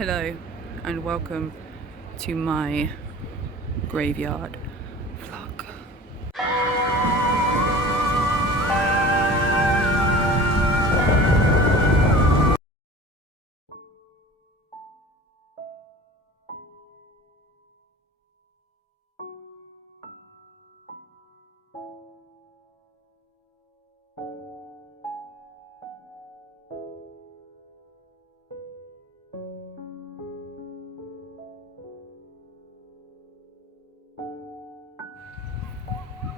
Hello and welcome to my graveyard vlog.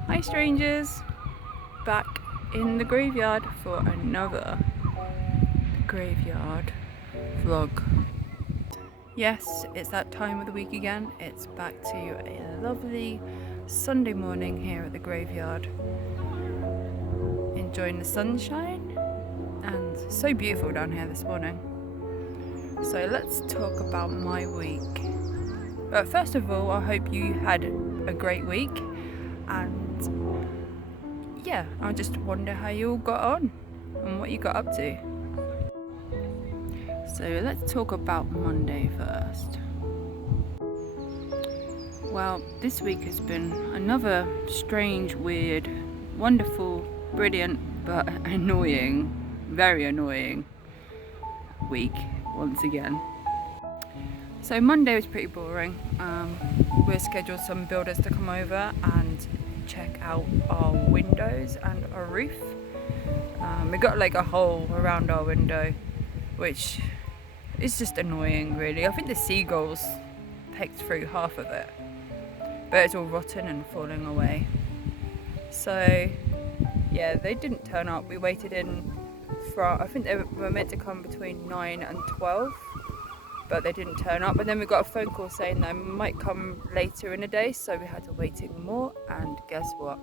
Hi strangers, back in the graveyard for another graveyard vlog. Yes, it's that time of the week again. It's back to a lovely Sunday morning here at the graveyard. Enjoying the sunshine, and so beautiful down here this morning. So let's talk about my week. But first of all, I hope you had a great week, and yeah, I just wonder how you all got on and what you got up to. So let's talk about Monday first. Well, this week has been another strange, weird, wonderful, brilliant, but annoying, very annoying week once again. So Monday was pretty boring. We scheduled some builders to come over and check out our windows and our roof. We got like a hole around our window, which is just annoying really. I think the seagulls pecked through half of it, but it's all rotten and falling away. So yeah, they didn't turn up. We waited in for, I think they were meant to come between 9 and 12, but they didn't turn up. And then we got a phone call saying they might come later in the day, so we had to wait even more, and guess what?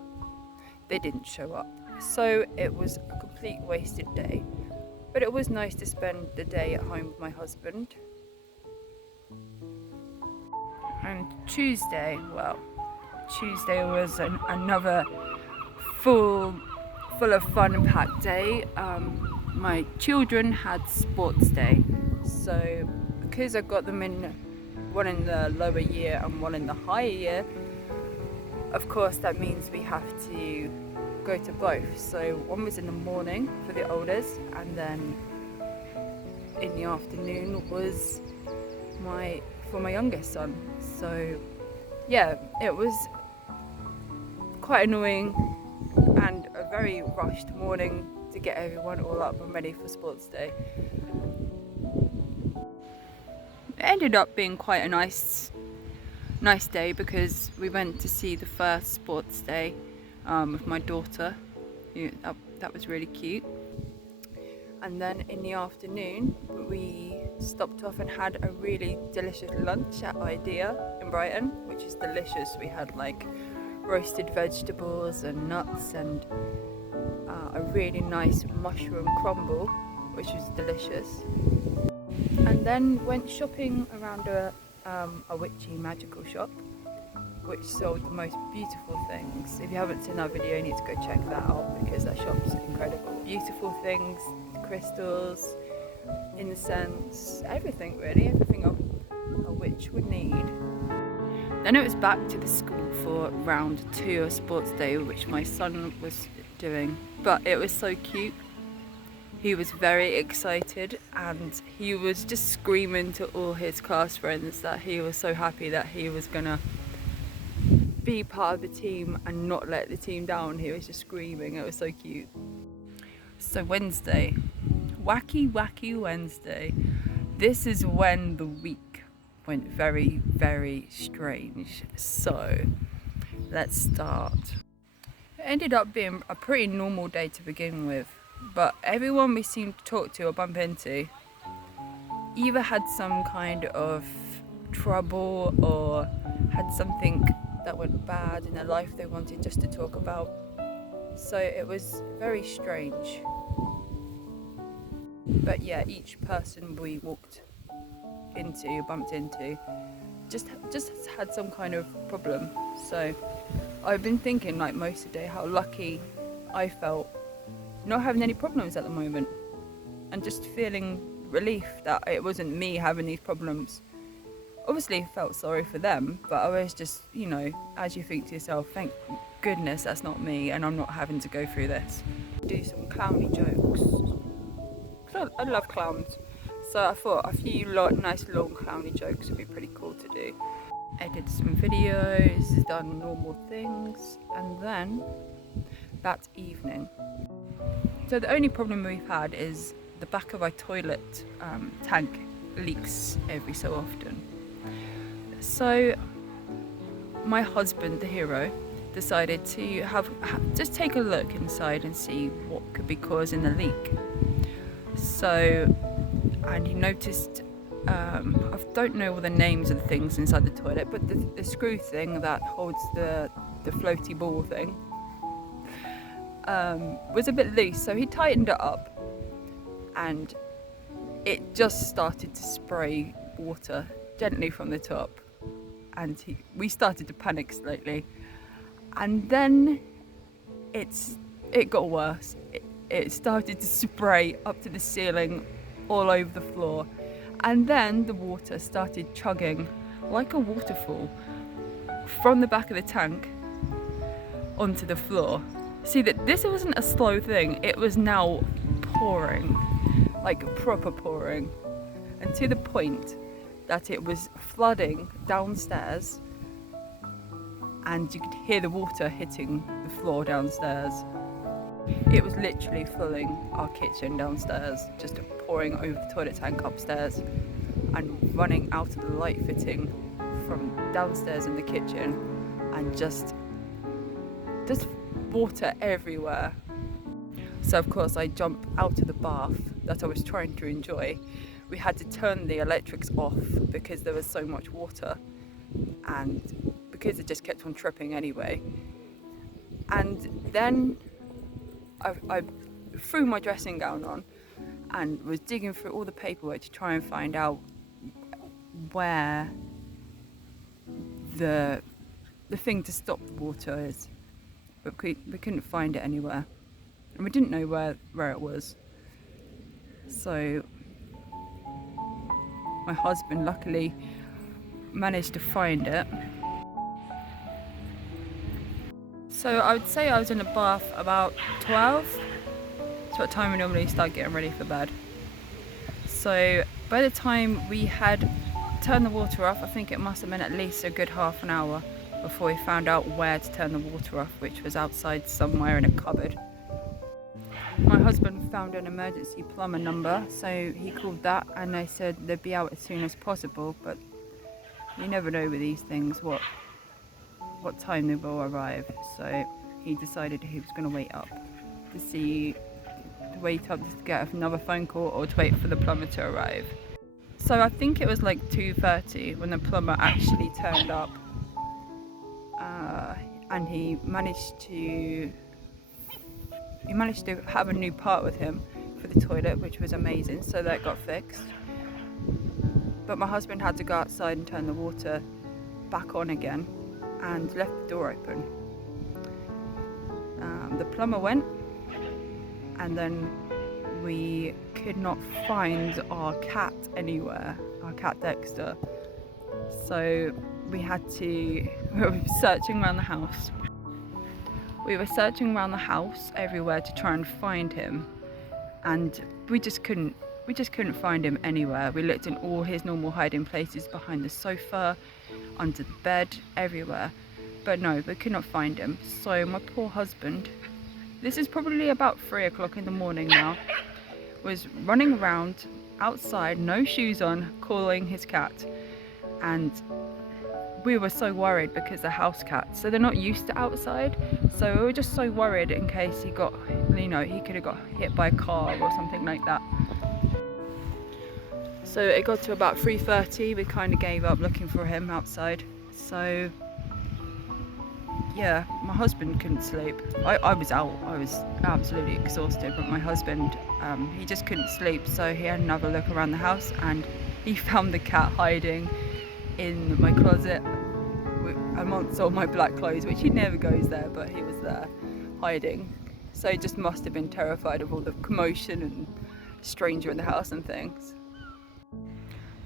They didn't show up. So it was a complete wasted day. But it was nice to spend the day at home with my husband. And Tuesday was another full of fun and packed day. My children had sports day, so because I got them in, one in the lower year and one in the higher year, of course that means we have to go to both. So one was in the morning for the oldest, and then in the afternoon was for my youngest son. So yeah, it was quite annoying and a very rushed morning to get everyone all up and ready for sports day. It ended up being quite a nice day because we went to see the first sports day with my daughter. That was really cute. And then in the afternoon we stopped off and had a really delicious lunch at Idea in Brighton, which is delicious. We had like roasted vegetables and nuts and a really nice mushroom crumble, which was delicious. And then went shopping around a witchy magical shop, which sold the most beautiful things. If you haven't seen that video, you need to go check that out because that shop's incredible. Beautiful things, crystals, incense, everything really, everything a witch would need. Then it was back to the school for round 2 of sports day, which my son was doing, but it was so cute. He was very excited and he was just screaming to all his class friends that he was so happy that he was gonna be part of the team and not let the team down. He was just screaming. It was so cute. So Wednesday, wacky Wednesday. This is when the week went very, very strange. So let's start. It ended up being a pretty normal day to begin with, but everyone we seemed to talk to or bump into either had some kind of trouble or had something that went bad in their life they wanted just to talk about. So it was very strange. But yeah, each person we bumped into just had some kind of problem. So I've been thinking like most of the day how lucky I felt not having any problems at the moment, and just feeling relief that it wasn't me having these problems. Obviously, I felt sorry for them, but I was just, as you think to yourself, thank goodness that's not me and I'm not having to go through this. Do some clowny jokes. 'Cause I love clowns. So I thought a few nice long clowny jokes would be pretty cool to do. Edited some videos, done normal things, and then that's evening. So the only problem we've had is the back of our toilet tank leaks every so often. So my husband, the hero, decided to just take a look inside and see what could be causing the leak. And he noticed, I don't know all the names of the things inside the toilet, but the screw thing that holds the floaty ball thing was a bit loose, so he tightened it up and it just started to spray water gently from the top, and we started to panic slightly, and then it got worse. It started to spray up to the ceiling, all over the floor, and then the water started chugging like a waterfall from the back of the tank onto the floor. See, that this wasn't a slow thing, it was now pouring, like proper pouring, and to the point that it was flooding downstairs and you could hear the water hitting the floor downstairs. It was literally filling our kitchen downstairs, just pouring over the toilet tank upstairs and running out of the light fitting from downstairs in the kitchen, and just water everywhere. So of course I jumped out of the bath that I was trying to enjoy. We had to turn the electrics off because there was so much water, and because it just kept on tripping anyway. And then I threw my dressing gown on and was digging through all the paperwork to try and find out where the thing to stop the water is, but we couldn't find it anywhere, and we didn't know where it was. So my husband luckily managed to find it. So I would say I was in the bath about 12. It's what time we normally start getting ready for bed. So by the time we had turned the water off, I think it must have been at least a good half an hour before we found out where to turn the water off, which was outside somewhere in a cupboard. My husband found an emergency plumber number, so he called that and they said they'd be out as soon as possible, but you never know with these things what time they will arrive. So he decided he was going to wait up to get another phone call or to wait for the plumber to arrive. So I think it was like 2:30 when the plumber actually turned up, and he managed to have a new part with him for the toilet, which was amazing, so that got fixed. But my husband had to go outside and turn the water back on again and left the door open. The plumber went, and then we could not find our cat anywhere, our cat Dexter. So we were searching around the house. We were searching around the house everywhere to try and find him, and we just couldn't find him anywhere. We looked in all his normal hiding places, behind the sofa, under the bed, everywhere. But no, we could not find him. So my poor husband, this is probably about 3 o'clock in the morning now, was running around outside, no shoes on, calling his cat. And we were so worried because they're house cats, so they're not used to outside. So we were just so worried in case he could have got hit by a car or something like that. So it got to about 3:30, we kind of gave up looking for him outside. So yeah, my husband couldn't sleep. I was out, I was absolutely exhausted, but my husband, he just couldn't sleep, so he had another look around the house and he found the cat hiding in my closet amongst all my black clothes, which he never goes there, but he was there hiding. So he just must have been terrified of all the commotion and stranger in the house and things.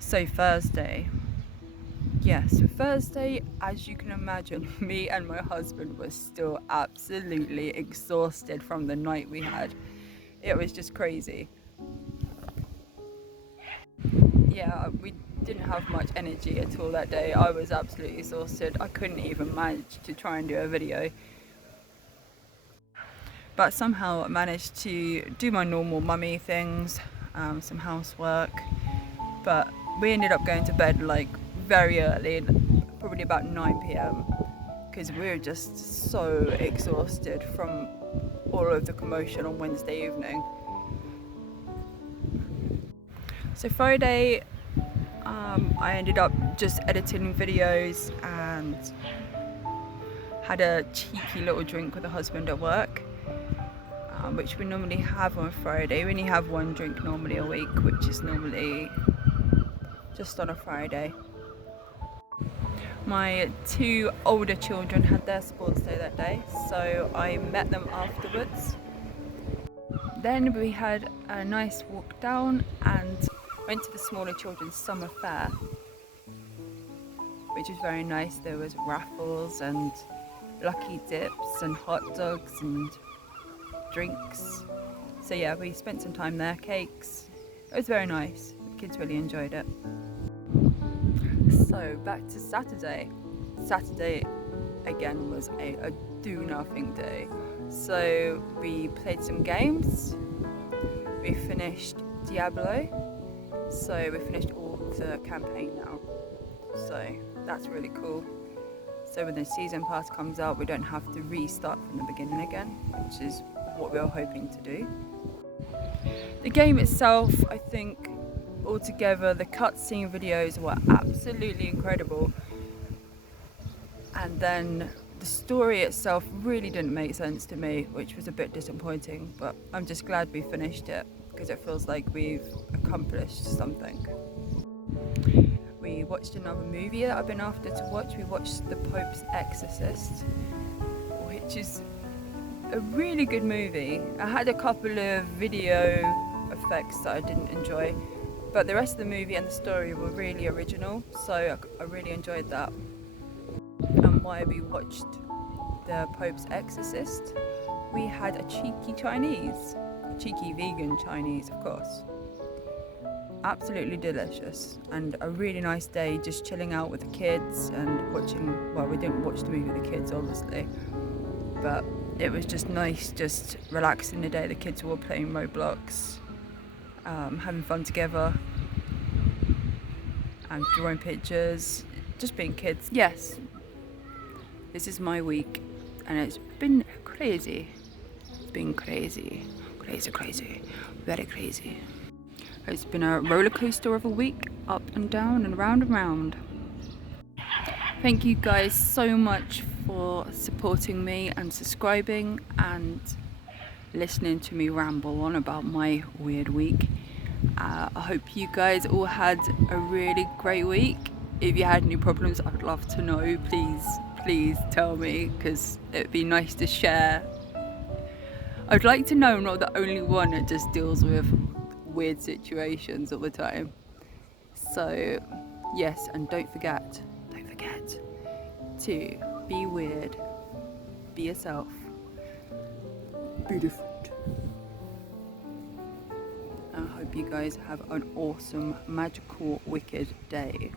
So Thursday. Yes, Thursday, as you can imagine, me and my husband were still absolutely exhausted from the night we had. It was just crazy. Yeah, we didn't have much energy at all that day. I was absolutely exhausted. I couldn't even manage to try and do a video. But somehow I managed to do my normal mummy things, some housework. But we ended up going to bed like very early, probably about 9 p.m. because we were just so exhausted from all of the commotion on Wednesday evening. So Friday, I ended up just editing videos and had a cheeky little drink with a husband at work, which we normally have on Friday. We only have one drink normally a week, which is normally just on a Friday. My two older children had their sports day that day, so I met them afterwards. Then we had a nice walk down and went to the smaller children's summer fair, which was very nice. There was raffles and lucky dips and hot dogs and drinks. So yeah, we spent some time there, cakes. It was very nice. The kids really enjoyed it. So back to Saturday. Saturday again was a do nothing day. So we played some games. We finished Diablo. So we finished all the campaign now. So that's really cool. So when the season pass comes out, we don't have to restart from the beginning again, which is what we were hoping to do. The game itself, I think, altogether, the cutscene videos were absolutely incredible. And then the story itself really didn't make sense to me, which was a bit disappointing, but I'm just glad we finished it because it feels like we've accomplished something. We watched another movie that I've been after to watch. We watched The Pope's Exorcist, which is a really good movie. I had a couple of video effects that I didn't enjoy, but the rest of the movie and the story were really original, so I really enjoyed that. And while we watched The Pope's Exorcist, we had a cheeky Chinese, a cheeky vegan Chinese, of course. Absolutely delicious and a really nice day just chilling out with the kids and watching, well, we didn't watch the movie with the kids obviously, but it was just nice just relaxing the day. The kids were all playing Roblox, having fun together and drawing pictures, just being kids. Yes, this is my week and it's been crazy. It's been crazy, very crazy. It's been a roller coaster of a week, up and down and round and round. Thank you guys so much for supporting me and subscribing and listening to me ramble on about my weird week. I hope you guys all had a really great week. If you had any problems, I'd love to know. Please tell me, because it'd be nice to share. I'd like to know I'm not the only one that just deals with weird situations all the time. So yes, and don't forget to be weird, be yourself, be different. I hope you guys have an awesome, magical, wicked day.